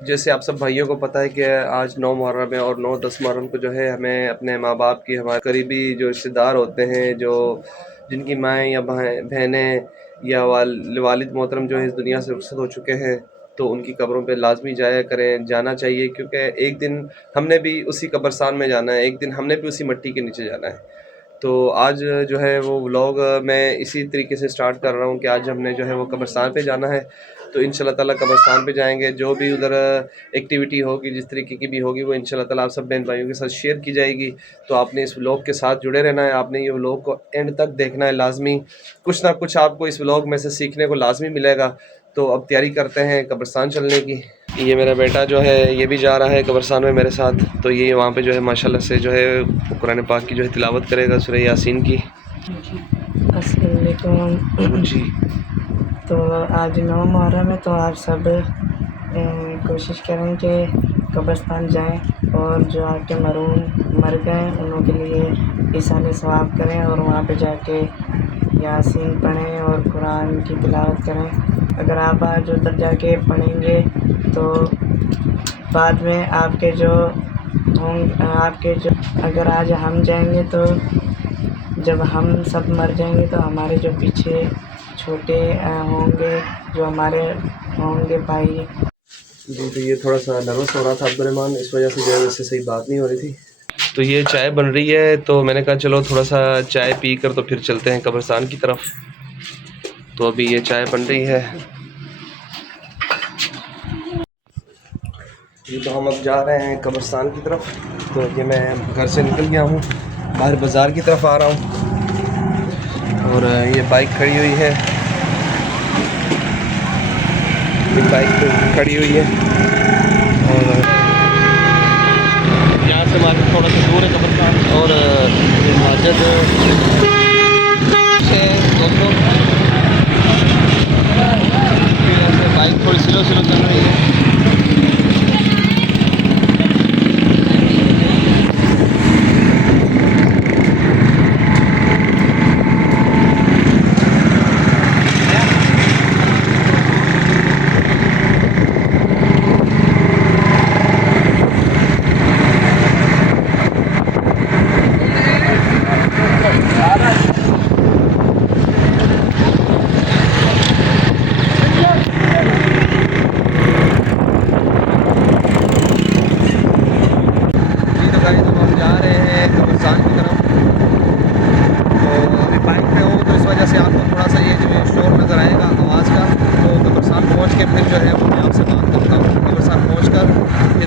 जैसे आप सब भाइयों को पता है कि आज 9 मुहर्रम है और 9-10 मुहर्रम को जो है हमें अपने माँ बाप की, हमारे करीबी जो रिश्तेदार होते हैं, जो जिनकी माएँ या बहनें या वालिद मोहतरम जो है इस दुनिया से रुखसत हो चुके हैं, तो उनकी कब्रों पे लाज़मी जाया करें, जाना चाहिए, क्योंकि एक दिन हमने भी उसी कब्रिस्तान में जाना है, एक दिन हमने भी उसी मिट्टी के नीचे जाना है। तो आज जो है वो व्लॉग मैं इसी तरीके से स्टार्ट कर रहा हूँ कि आज हमने जो है वो कब्रिस्तान पे जाना है। तो इंशाल्लाह ताला कब्रिस्तान पे जाएंगे, जो भी उधर एक्टिविटी होगी, जिस तरीके की भी होगी, वो इंशाल्लाह ताला आप सब बहन भाइयों के साथ शेयर की जाएगी। तो आपने इस व्लॉग के साथ जुड़े रहना है, आपने ये व्लॉग को एंड तक देखना है लाजमी। कुछ ना कुछ आपको इस व्लॉग में से सीखने को लाजमी मिलेगा। तो अब तैयारी करते हैं कब्रिस्तान चलने की। ये मेरा बेटा जो है ये भी जा रहा है कब्रिस्तान में मेरे साथ। तो ये वहाँ पे जो है माशाल्लाह से जो है कुरान पाक की जो है तिलावत करेगा, सूरह यासीन की। अस्सलाम वालेकुम जी। तो आज 9 मुहर्रम है, तो आप सब कोशिश करें कि कब्रिस्तान जाएं और जो आपके मरूम मर गए उन्हों के लिए इसाले सवाब करें और वहाँ पे जाके यासीन पढ़ें और कुरान की तिलावत करें। अगर आप आज उधर जाके पढ़ेंगे तो बाद में आपके जो अगर आज हम जाएंगे तो जब हम सब मर जाएंगे तो हमारे जो पीछे छोटे होंगे, जो हमारे होंगे भाई। जी, तो ये थोड़ा सा नर्वस हो रहा था अब्दुर्रहमान, इस वजह से जो है उससे सही बात नहीं हो रही थी। तो ये चाय बन रही है, तो मैंने कहा चलो थोड़ा सा चाय पी कर तो फिर चलते हैं कब्रिस्तान की तरफ। तो अभी ये चाय बन रही है। ये तो हम अब जा रहे हैं कब्रिस्तान की तरफ। तो ये मैं घर से निकल गया हूँ, बाहर बाज़ार की तरफ आ रहा हूँ। और ये बाइक खड़ी हुई है, ये बाइक खड़ी हुई है। और यहाँ से मार्केट थोड़ा सा दूर है कब्रिस्तान, और मस्जिद से दोस्तों बाइक थोड़ी स्लो स्लो चल रही है।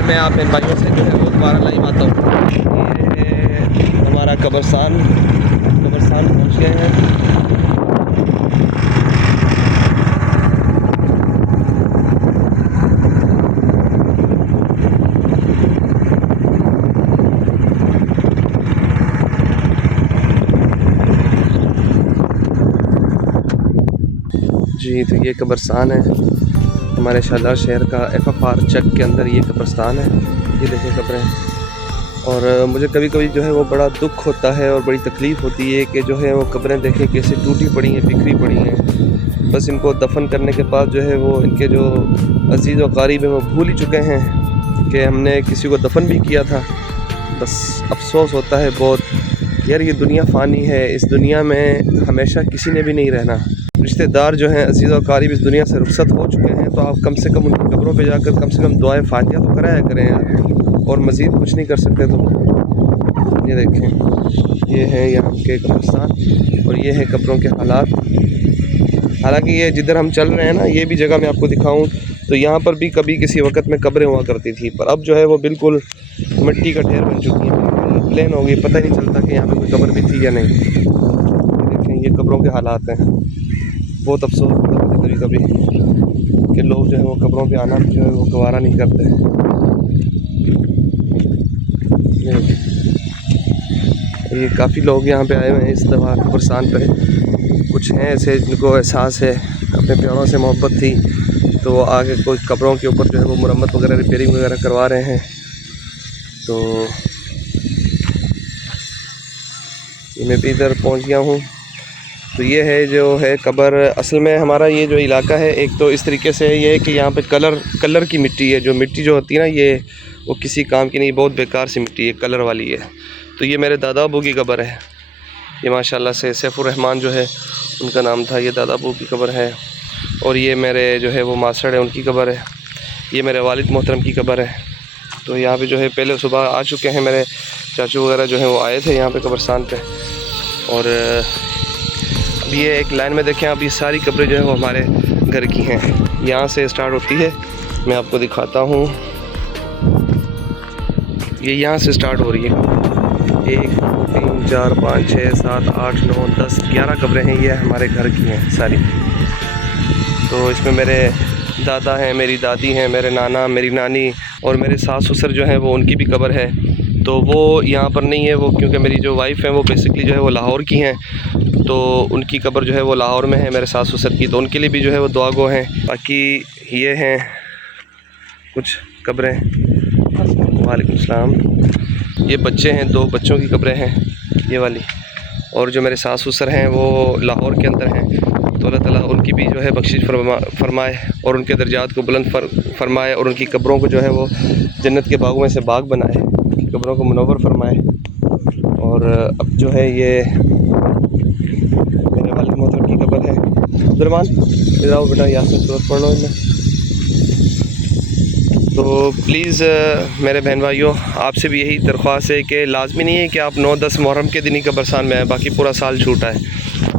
मैं आप इन भाइयों से जो है वो दोबारा लाइव आता हूँ। ये हमारा कब्रिस्तान पहुँच गए हैं। जी, तो ये कब्रिस्तान है हमारे शाहजार शहर का FFR चक के अंदर ये कब्रिस्तान है। ये देखें कब्रें। और मुझे कभी कभी जो है वो बड़ा दुख होता है और बड़ी तकलीफ़ होती है कि जो है वो कब्रें देखें कैसे टूटी पड़ी हैं, बिखरी पड़ी हैं। बस इनको दफन करने के बाद जो है वो इनके जो अजीज़ व क़रीब हैं वो भूल ही चुके हैं कि हमने किसी को दफन भी किया था। बस अफसोस होता है बहुत यार, ये दुनिया फ़ानी है, इस दुनिया में हमेशा किसी ने भी नहीं रहना। रिश्तेदार जो हैं अज़ीज़ और क़रीब इस दुनिया से रुखसत हो चुके हैं, तो आप कम से कम उनकी कब्रों पे जाकर कम से कम दुआए फ़ातिहा तो कराया करें यार, और मज़ीद कुछ नहीं कर सकते। तो ये देखें, ये है यहाँ के कब्रिस्तान और ये है कब्रों के हालात। हालांकि ये जिधर हम चल रहे हैं ना, ये भी जगह मैं आपको दिखाऊं तो यहाँ पर भी कभी किसी वक्त में कब्रें हुआ करती थी, पर अब जो है वो बिल्कुल मिट्टी का ढेर बन चुकी है, बिल्कुल प्लेन हो गई, पता ही नहीं चलता कि यहाँ पे कोई कब्र भी थी या नहीं। देखें ये कब्रों के हालात हैं। बहुत अफसोस होता है कभी कभी कि लोग जो है वो कब्रों पे आना जो है वो गवारा नहीं करते हैं। ये काफ़ी लोग यहाँ पे आए हुए हैं इस दफ़ा कब्रिस्तान पे। कुछ हैं ऐसे जिनको एहसास है, अपने प्यारों से मोहब्बत थी, तो वो आगे कोई कब्रों के ऊपर जो है वो मुरम्मत वगैरह रिपेयरिंग वगैरह करवा रहे हैं। तो ये मैं भी इधर पहुँच गया हूँ तो ये है जो है कब्र। असल में हमारा ये जो इलाका है एक तो इस तरीके से ये है कि यहाँ पे कलर की मिट्टी है। जो मिट्टी जो होती है ना ये वो किसी काम की नहीं, बहुत बेकार सी मिट्टी है, कलर वाली है। तो ये मेरे दादा अबू की कब्र है। ये माशाल्लाह से सैफुर रहमान जो है उनका नाम था, ये दादा अबू की कब्र है। और ये मेरे जो है वो मासड़ है उनकी कब्र है। ये मेरे वालिद मोहतरम की कब्र है। तो यहाँ पे जो है पहले सुबह आ चुके हैं मेरे चाचू वगैरह जो है वो आए थे यहाँ पे कब्रस्तान पे। और अब ये एक लाइन में देखें, अब ये सारी कब्रें जो है वो हमारे घर की हैं। यहाँ से स्टार्ट होती है, मैं आपको दिखाता हूँ। ये यहाँ से स्टार्ट हो रही है। 1 2 3 4 5 6 7 8 9 10 11 कब्रें हैं, ये हमारे घर की हैं सारी। तो इसमें मेरे दादा हैं, मेरी दादी हैं, मेरे नाना, मेरी नानी और मेरे सास ससुर जो हैं वो उनकी भी कब्र है। तो वो यहाँ पर नहीं है वो, क्योंकि मेरी जो वाइफ़ है वो बेसिकली जो है वो लाहौर की हैं। तो उनकी कब्र जो है वो लाहौर में है मेरे सास ससुर की, तो उनके लिए भी जो है वो दुआ गो हैं। बाकी ये हैं कुछ कब्रें। वालेकुम सलाम। ये बच्चे हैं, 2 बच्चों की कब्रें हैं ये वाली। और जो मेरे सास ससुर हैं वो लाहौर के अंदर हैं। तो अल्लाह ताला उनकी भी जो है बख्शिश फरमाए और उनके दर्जात को बुलंद फरमाए और उनकी कब्रों को जो है वो जन्नत के बागों में से बाग बनाए, उनकी कब्रों को मुनव्वर फरमाए। और अब जो है ये मेरे वालिद मोहतरम की कब्र है। अब्दुर्रहमान इधर आओ बेटा, यासीन सूरत पढ़ लो इनमें। तो प्लीज़ मेरे बहन भाइयों, आपसे भी यही दरख्वास्त है कि लाजमी नहीं है कि आप 9-10 मुहर्रम के दिन ही कब्रस्तान में आएँ, बाकी पूरा साल छूटा है।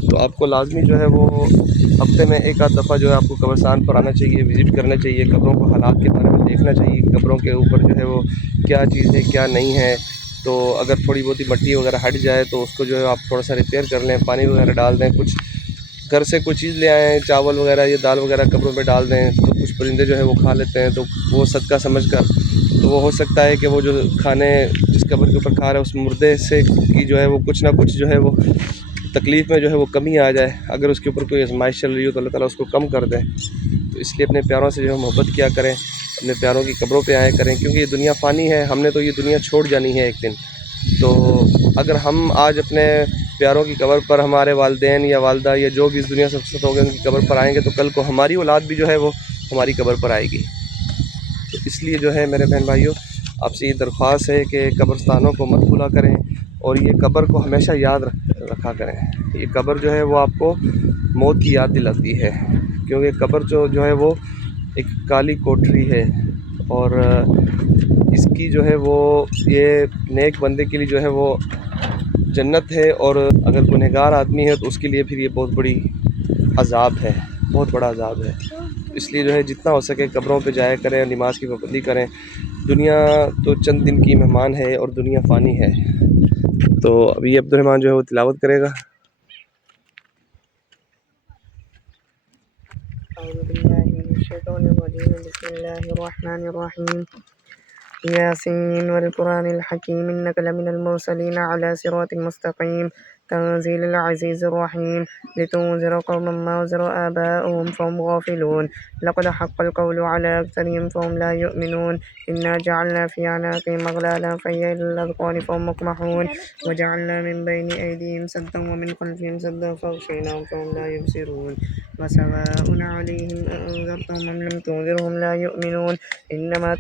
तो आपको लाजमी जो है वो हफ्ते में एक आध दफ़ा जो है आपको कब्रस्तान पर आना चाहिए, विज़िट करना चाहिए, कब्रों को हालात के बारे में देखना चाहिए, कब्रों के ऊपर जो है वो क्या चीज़ है क्या नहीं है। तो अगर थोड़ी बहुत ही मट्टी वगैरह हट जाए तो उसको जो है आप थोड़ा सा रिपेयर कर लें, पानी वगैरह डाल दें, कुछ घर से कोई चीज़ ले आएँ, चावल वगैरह या दाल वगैरह कब्रों पे डाल दें, तो कुछ परिंदे जो है वो खा लेते हैं, तो वो सदका समझ कर। तो वो हो सकता है कि वो जो खाने जिस कब्र के ऊपर खा रहे हैं उस मुर्दे से की जो है वो कुछ ना कुछ जो है वो तकलीफ़ में जो है वो कमी आ जाए। अगर उसके ऊपर कोई आज़माइश चल रही हो तो अल्लाह ताला उसको कम कर दे। तो इसलिए अपने प्यारों से जो है मोहब्बत किया करें, अपने प्यारों की कब्रों पे आया करें, क्योंकि ये दुनिया फ़ानी है, हमने तो ये दुनिया छोड़ जानी है एक दिन। तो अगर हम आज अपने प्यारों की कब्र पर हमारे वालिदैन या वालिदा या जो भी इस दुनिया से रुखसत हो गए उनकी कब्र पर आएँगे, तो कल को हमारी औलाद भी जो है वो हमारी कब्र पर आएगी। तो इसलिए जो है मेरे बहन भाइयों, आपसे ये दरख्वास्त है कि कब्रस्तानों को मत भूला करें और ये कब्र को हमेशा याद रखा करें। ये कब्र जो है वो आपको मौत की याद दिलाती है, क्योंकि कब्र जो है वो एक काली कोठरी है और इसकी जो है वो ये नेक बंदे के लिए जो है वो जन्नत है, और अगर गुनहगार आदमी है तो उसके लिए फिर ये बहुत बड़ी अज़ाब है, बहुत बड़ा अज़ाब है। इसलिए जो है जितना हो सके कब्रों पे जाया करें, नमाज की पाबंदी करें। दुनिया तो चंद दिन की मेहमान है और दुनिया फ़ानी है। तो अभी अब्दुर्रहमान जो है वो तिलावत करेगा। यासीन वल हकीम इन्नका लमिनल मुरसलीन अला सिरातिल मुस्तकीम तंज़ीलुल अज़ीज़िर रहीम लितुन्ज़िरा क़ौमन मा उन्ज़िरा आबाउहुम फ़हुम गाफ़िलून लक़द हक़्क़ल क़ौलु अला अक्सरिहिम फ़हुम ला युमिनून इन्ना जअलना फ़ी अनाक़िहिम अग़लालन फ़हिय इलल अज़क़ानि फ़हुम मुक़महून वजअलना मिन बैनि अयदिहिम सद्दन व मिन ख़ल्फ़िहिम सद्दन फ़अग़शयनाहुम फ़हुम ला युबसिरून वसवाउन अलैहिम अअन्ज़रतहुम अम लम तुन्ज़िरहुम ला युमिनून इन्नमा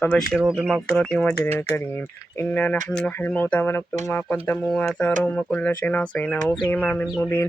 फ़बश्शिरहु बिमग़फ़िरतिन वअज्रिन करीम इन्ना नहनु नुह्यिल मौता वनक्तुबु मा क़द्दमू वआथारहुम वकुल्ल शैइन अहसयनाहु फ़ी इमामिन मुबीन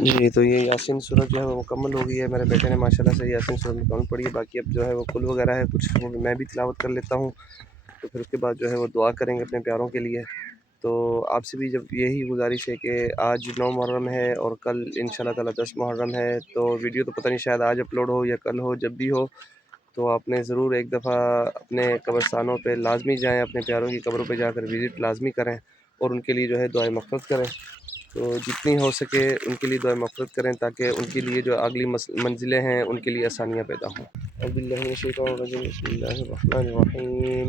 जी, तो ये यासीन सूरत जो है वो मुकम्मल हो गई है। मेरे बेटे ने माशाल्लाह से यासीन सूरत मुकम्मल पढ़ी है। बाकी अब जो है वो कुल वगैरह है कुछ वो मैं भी तिलावत कर लेता हूँ, तो फिर उसके बाद जो है वो दुआ करेंगे अपने प्यारों के लिए। तो आपसे भी जब यही गुजारिश है कि आज 9 मुहर्रम है और कल इंशाल्लाह ताला 10 मुहर्रम है, तो वीडियो तो पता नहीं शायद आज अपलोड हो या कल हो, जब भी हो तो आपने ज़रूर एक दफ़ा अपने कब्रस्तानों पे लाज़मी जाएँ, अपने प्यारों की कब्रों पे जाकर विज़िट लाज़मी करें और उनके लिए जो है दुआए मग़फ़िरत करें। तो जितनी हो सके उनके लिए दुआए मग़फ़िरत करें ताकि उनके लिए जो अगली मंज़िलें हैं उनके लिए आसानियाँ पैदा हों। औज़ु बिल्लाहि मिनश शैतानिर रजीम, बिस्मिल्लाहिर रहमानिर रहीम।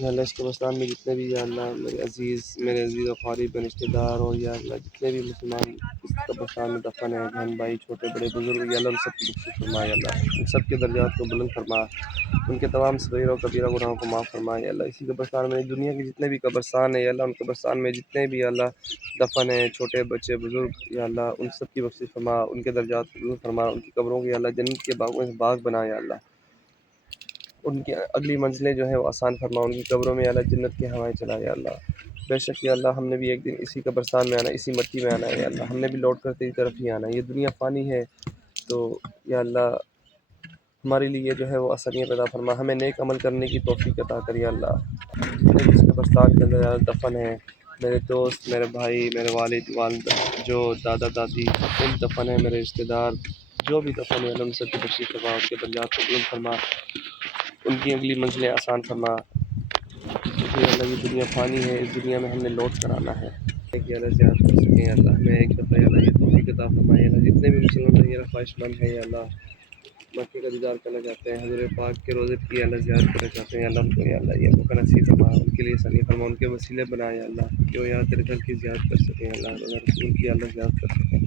या अल्लाह इस कब्रिस्तान में जितने भी या अल्लाह मेरे अजीज़ अक़ारिब रिश्तेदार और या अल्लाह जितने भी मुसलमान इस कब्रिस्तान में दफन है, बहन भाई छोटे बड़े बुजुर्ग, या अल्लाह उन सब की बख्शिश फरमा। या अल्लाह उन सब के दर्जात को बुलंद फरमा, उनके तमाम सग़ीरा और कबीरा गुनाहों को माफ़ फरमा। या अल्लाह इसी कब्रिस्तान में दुनिया के जितने भी कब्रिस्तान है, या अल्लाह उन कब्रिस्तान में जितने भी या अल्लाह दफन है छोटे बच्चे बुजुर्ग, या अल्लाह उन सब की बख्शिश फरमा, उनके दर्जात को बुलंद फरमा, उनकी कब्रों की अल्लाह जन्नत के बागों से बाग बना। या अल्लाह उनकी अगली मंजिलें जो है वो आसान फरमा, उनकी कब्रों में अल्लाह जन्नत की हवाएं चला। या अल्लाह बेशक या अल्लाह हमने भी एक दिन इसी कब्रिस्तान में आना, इसी मट्टी में आना है। या अल्लाह हमने भी लौट कर तेरी तरफ ही आना है। ये दुनिया फ़ानी है, तो या अल्लाह हमारे लिए जो है वो आसानियाँ पैदा फरमा, हमें नेक अमल करने की तौफ़ीक़ अता कर। या अल्लाह जिस कब्रिस्तान के अंदर दफन है मेरे दोस्त, मेरे भाई, मेरे वालिद वालिदा, जो दादा दादी सब दफन है, मेरे रिश्तेदार जो भी दफन है, उन सब की बख्शिश फरमा, उनके दर्जात को बुलंद फरमा, उनकी अगली मंजिलें आसान फरमा। क्योंकि अल्लाह ये दुनिया फ़ानी है, इस दुनिया में हमने लौट कर आना है। कि अल्लाह ज़ियारत कर सकें। अल्लाह हमें एक दफ़ा अल्लाह ये तौफ़ीक़ अता फरमाए। अल्लाह जितने भी मुसलमान ये ख्वाहिशमंद हैं या अल्लाह मक्के का दीदार करना चाहते हैं, हज़रत पाक के रोज़े की अल्लाह ज़ियारत करना चाहते हैं, अल्लाह उनको या अल्लाह ये मौका नसीब फरमा, उनके लिए आसानी फरमा, उनके वसीले बनाए। या अल्लाह जो यहाँ तेरे घर की ज़ियारत कर सकें, अल्लाह रसूल की अल्लाह ज़ियारत कर सकें,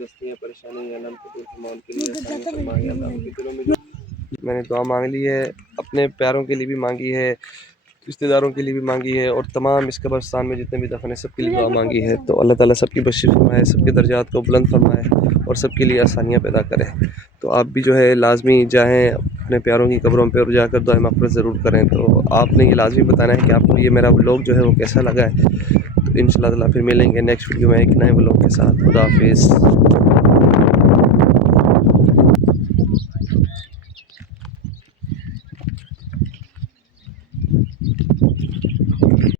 दस्तियाँ परेशानी या अल्लाह उनको दूर फरमा, उनके लिए आसानी फरमा। या अल्लाह उनके दिलों में जो मैंने दुआ मांग ली है, अपने प्यारों के लिए भी मांगी है, रिश्तेदारों के लिए भी मांगी है, और तमाम इस कब्रिस्तान में जितने भी दफन है सबके लिए दुआ मांगी है। तो अल्लाह ताला सबकी बख्शिश फरमाए, सबके दर्जात को बुलंद फरमाए और सबके लिए आसानियाँ पैदा करे। तो आप भी जो है लाजमी जाएँ अपने प्यारों की कब्रों पर और जाकर दुआ मग़फ़िरत ज़रूर करें। तो आपने ये लाजमी बताना है कि आपको ये मेरा व्लॉग जो है वो कैसा लगा है। तो इंशाअल्लाह ताला फिर मिलेंगे नेक्स्ट वीडियो में एक नए व्लॉग के साथ। खुदा हाफ़िज़।